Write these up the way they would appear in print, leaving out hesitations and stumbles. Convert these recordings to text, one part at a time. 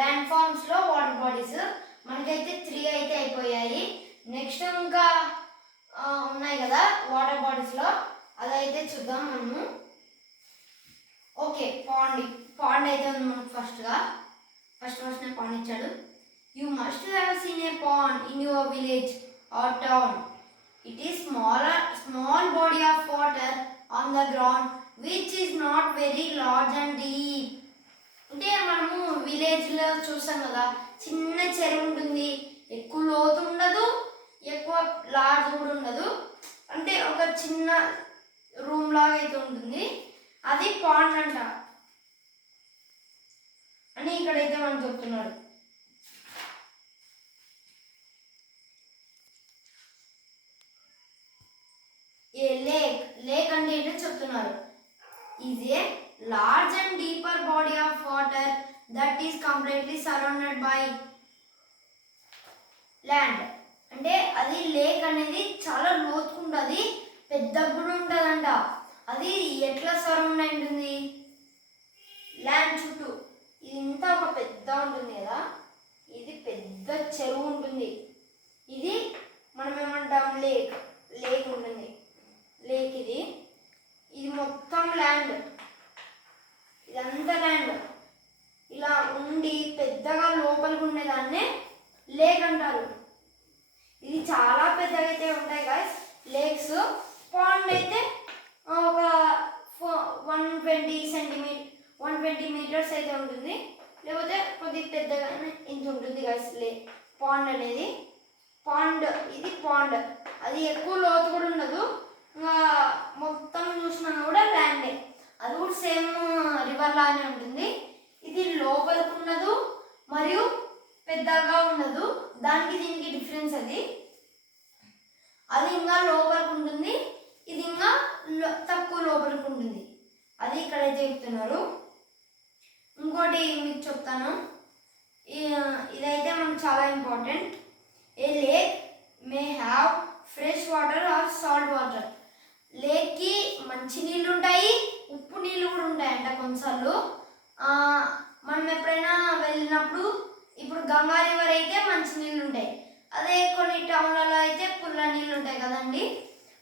Land ఫార్మ్స్లో water bodies. మనకైతే 3 అయితే అయిపోయాయి. నెక్స్ట్ ఇంకా ఉన్నాయి కదా వాటర్ బాడీస్లో, అదైతే చూద్దాం మనము. ఓకే, పాండ్ అయితే ఉంది మనకు. ఫస్ట్ పాండ్ ఇచ్చాడు. You must have seen a pond in your village or town. It is small body of water on the ground which is not very large and deep. అంటే మనము విలేజ్లో చూస్తాం కదా, చిన్న చెరువు ఉంటుంది, ఎక్కువ లోతు ఉండదు, ఎక్కువ లార్జ్ కూడా ఉండదు, అంటే ఒక చిన్న రూమ్ లాగా అయితే ఉంటుంది, అది పాండ్ అంట అని ఇక్కడైతే మనం చెప్తున్నాడు. ఏ లేక్ అంటే ఏంటో చెప్తున్నారు. Is a large and deeper body of water that is completely surrounded by land. అంటే అది లేక్ అనేది చాలా లోతుకుంటుంది, పెద్ద కూడా ఉంటుందంట. అది ఎట్లా సరౌండ్ అయి ఉంటుంది? ల్యాండ్ చుట్టూ. ఇది ఇంత ఒక పెద్ద ఉంటుంది కదా, ఇది పెద్ద చెరువు ఉంటుంది, ఇది మనం ఏమంటాం లేక్ ఉంటుంది. లేక్ ఇది మొత్తం ల్యాండ్, ఇదంతా ల్యాండ్ ఇలా ఉండి పెద్దగా లోపలికి ఉండేదాన్నే లేక్ అంటారు. ఇది చాలా పెద్దగా అయితే ఉంటాయి గాయస్ లేక్స్. పాండ్ అయితే ఒక 120 మీటర్స్ అయితే ఉంటుంది, లేకపోతే కొద్దిగా పెద్దగానే ఇంత ఉంటుంది గాయస్ పాండ్ అనేది. ఇది పాండ్, అది ఎక్కువ లోతు కూడా ఉండదు, ఇంకా మొత్తం చూసినా కూడా ల్యాండే. అది కూడా సేమ్ రివర్ లానే ఉంటుంది. ఇది లోపలికి ఉండదు మరియు పెద్దగా ఉండదు, దానికి దీనికి డిఫరెన్స్. అది ఇంకా లోపలికి ఉంటుంది, ఇది ఇంకా తక్కువ లోపలికి ఉంటుంది, అది ఇక్కడైతే చెప్తున్నారు. ఇంకోటి మీకు చెప్తాను, ఇదైతే మనకు చాలా important. A lake may have fresh water or salt water. లేక్కి మంచి నీళ్ళు ఉంటాయి, ఉప్పు నీళ్ళు కూడా ఉంటాయంట కొన్నిసార్లు. మనం ఎప్పుడైనా వెళ్ళినప్పుడు, ఇప్పుడు గంగా రివర్ అయితే మంచి నీళ్ళు ఉంటాయి, అదే కొన్ని టౌన్లలో అయితే పుల్ల నీళ్ళు ఉంటాయి కదండి,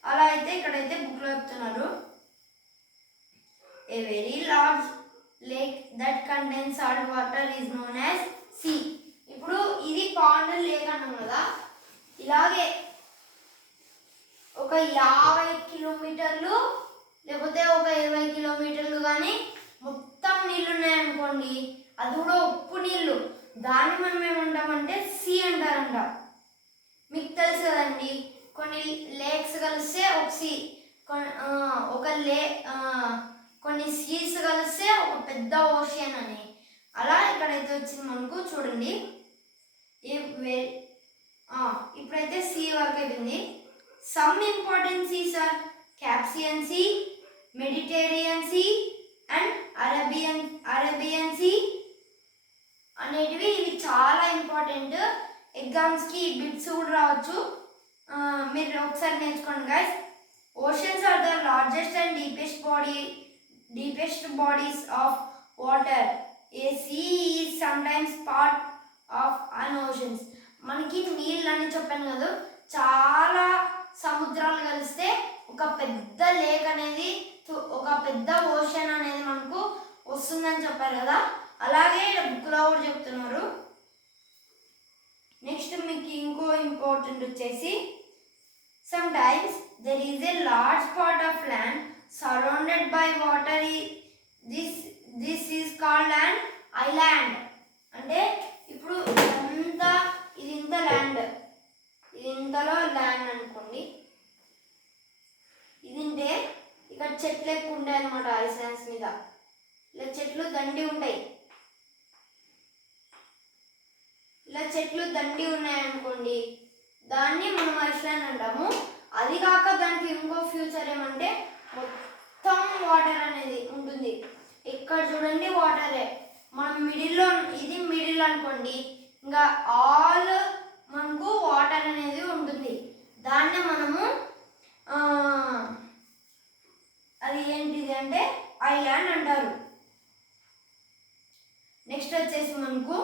అలా అయితే ఇక్కడైతే బుక్లో చెప్తున్నారు. A very large lake that contains salt water is known as sea. ఇప్పుడు ఇది పాండ్ లేక్ అన్నాం కదా, ఇలాగే ఒక 50 కిలోమీటర్లు లేకపోతే ఒక 20 కిలోమీటర్లు కానీ మొత్తం నీళ్ళు ఉన్నాయనుకోండి, అది కూడా ఉప్పు నీళ్ళు, దాన్ని మనం ఏమంటామంటే సీ అంటారంట. మీకు తెలుసు కదండి, కొన్ని లేక్స్ కలిస్తే ఒక సీ, కొన్ని సీస్ కలిస్తే ఒక పెద్ద ఓషియన్ అని. అలా ఇక్కడైతే వచ్చింది మనకు చూడండి. ఇప్పుడైతే సీ వరకు అయిపోయింది. Some important seas are Caspian Sea, Mediterranean Sea and Arabian Sea అనేటివి. ఇవి చాలా ఇంపార్టెంట్, ఎగ్జామ్స్కి బిట్స్ కూడా రావచ్చు, మీరు ఒకసారి నేర్చుకోండి guys. Oceans are the largest and deepest bodies of water. A sea is sometimes part of an oceans. మనకి నీళ్ళు అని చెప్పాను కదా, చాలా సముద్రాలు కలిస్తే ఒక పెద్ద లేక్ అనేది, ఒక పెద్ద ఓషన్ అనేది మనకు వస్తుందని చెప్పారు కదా, అలాగే బుక్లో కూడా చెప్తున్నారు. నెక్స్ట్ మీకు ఇంకో ఇంపార్టెంట్ వచ్చేసి, some times there is a large part of land surrounded by water. This is called an island. అంటే ఇప్పుడు ఇది ఇంత ల్యాండ్, ఇది ఇంతలో ల్యాండ్ అనుకోండి, ఇదింటే ఇక్కడ చెట్లు ఎక్కువ ఉంటాయి అన్నమాట. ఐలాండ్స్ మీద ఇలా చెట్లు దండి ఉంటాయి, ఇలా చెట్లు దండి ఉన్నాయనుకోండి, దాన్ని మనం ఐలాండ్ అంటాము. అది కాక దానికి ఇంకో ఫ్యూచర్ ఏమంటే మొత్తం వాటర్ అనేది ఉంటుంది. ఇక్కడ చూడండి వాటరే, మనం మిడిల్లో, ఇది మిడిల్ అనుకోండి, ఇంకా ఆల్ మనకు వాటర్ అనేది ఉంటుంది, దాన్ని మనము అది ఏంటిది అంటే ఐలాండ్ అంటారు. నెక్స్ట్ వచ్చేసి మనకు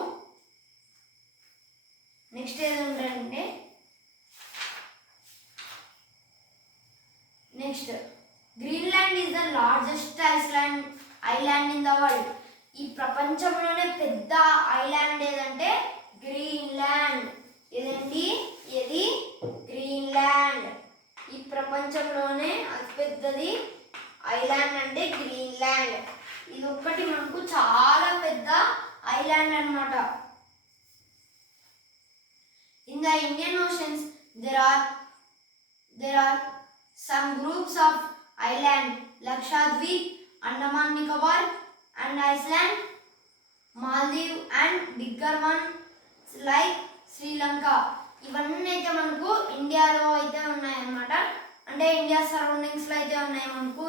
ద వరల్డ్. ఈ ప్రపంచంలోనే పెద్ద ఐలాండ్ ఏదంటే గ్రీన్లాండ్. ఏదండి? ఇది గ్రీన్లాండ్. ఈ ప్రపంచంలోనే అతిపెద్దది ఐలాండ్ అంటే గ్రీన్లాండ్. ఇది ఒక్కటి మనకు చాలా పెద్ద ఐలాండ్ అన్నమాట. In the Indian Oceans, there are some groups of island: Lakshadweep, Andaman Nicobar, and Iceland, Maldives, and bigger ones like Sri Lanka. ఇవన్నీ అయితే మనకు ఇండియాలో అయితే ఉన్నాయన్నమాట. అంటే ఇండియా సరౌండింగ్స్లో అయితే ఉన్నాయి మనకు.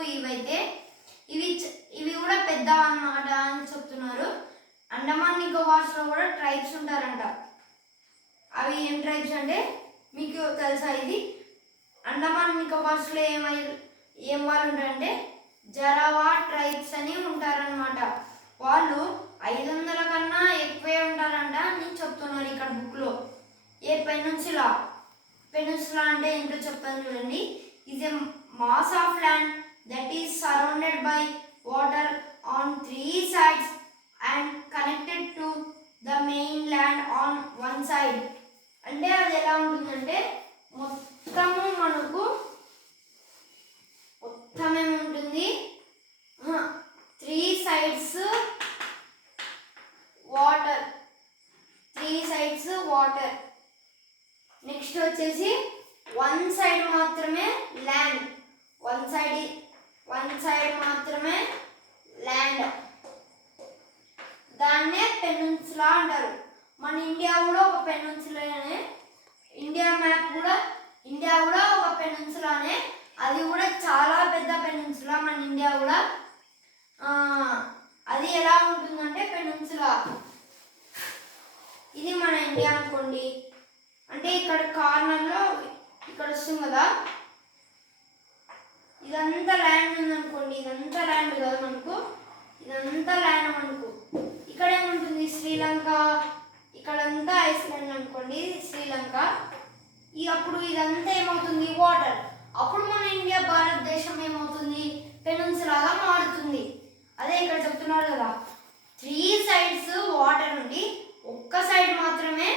ఇవి కూడా పెద్ద అన్నమాట అని చెప్తున్నారు. అండమాన్ నికోబార్స్లో కూడా ట్రైబ్స్ ఉంటారంట. అవి ఏం ట్రైబ్స్ అంటే మీకు తెలుసా? ఇది అండమాన్ నికోబార్స్లో ఏం వాళ్ళు ఉంటారంటే జరావా ట్రైబ్స్ అని ఉంటారనమాట. వాళ్ళు 500 కన్నా ఎక్కువే ఉంటారంట అని చెప్తున్నారు ఇక్కడ బుక్లో. ఏ పెనున్సులా అంటే ఏంటో చెప్తాను చూడండి. Is a mass of land that is surrounded by water on 3 sides and connected to the main land on 1 side. అంటే అది ఎలా ఉంటుందంటే మొత్తము మనకు ఏముంటుంది, 3 sides water. 3 sides water. Next వచ్చేసి 1 side మాత్రమే ల్యాండ్. 1 side మాత్రమే ల్యాండ్. దాన్నే పెనున్సులా అంటారు. మన ఇండియా కూడా ఒక పెనున్సులానే. ఇండియా కూడా ఒక పెనున్సులానే. అది కూడా చాలా పెద్ద పెనున్సులా మన ఇండియా కూడా. అది ఎలా ఉంటుందంటే పెనున్సులా. ఇది మన ఇండియా అనుకోండి. అంటే ఇక్కడ కార్నర్లో ఇక్కడ వస్తుంది కదా, ఇదంతా ల్యాండ్ ఉందనుకోండి. ఇదంతా ల్యాండ్ కదా మనకు, ఇదంతా ల్యాండ్ మనకు. ఇక్కడ ఏముంటుంది శ్రీలంక, ఇక్కడంతా ఐస్లాండ్ అనుకోండి శ్రీలంక. అప్పుడు ఇదంతా ఏమవుతుంది వాటర్. అప్పుడు మన ఇండియా భారతదేశం ఏమవుతుంది పెనున్సులాగా మారుతుంది. అదే ఇక్కడ చెప్తున్నారు కదా 3 sides వాటర్ ఉండి ఒక్క సైడ్ మాత్రమే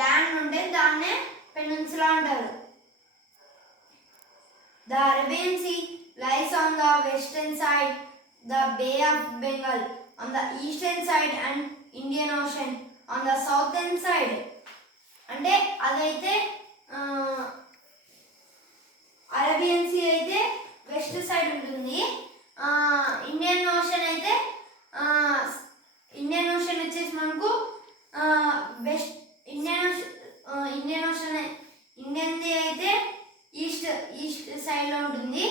ల్యాండ్ ఉంటే దాన్నే పెనున్సులా అంటారు. The Arabian Sea lies on the western side, the Bay of Bengal on the eastern side and Indian Ocean on the southern side. అంటే అదైతే అరేబియన్ సీ అయితే వెస్ట్ సైడ్ ఉంటుంది. ఇండియన్ ఓషన్ వచ్చేసి మనకు వెస్ట్. ఇండియన్ది అయితే ఈస్ట్ సైడ్లో ఉంటుంది.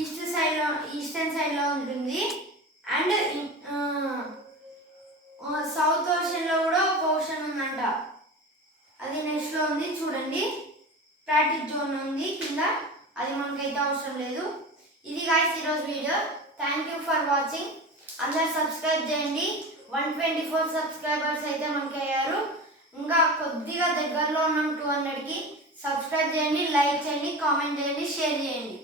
Eastern సైడ్లో ఉంటుంది. అండ్ సౌత్ ఓషన్లో కూడా ఒక ఓషన్ ఉందంట. అది నెక్స్ట్లో ఉంది చూడండి. ప్రాక్టీస్ జోన్ ఉంది కింద. అది మనకైతే అవసరం లేదు. ఇది గాయ్స్ ఈరోజు video. Thank you for watching. అందరు సబ్స్క్రైబ్ చేయండి. 124 సబ్స్క్రైబర్స్ అయితే మనకి అయ్యారు. ఇంకా కొద్దిగా దగ్గరలో ఉన్నాం 200కి. సబ్స్క్రైబ్ చేయండి, లైక్ చేయండి, కామెంట్ చేయండి, షేర్ చేయండి.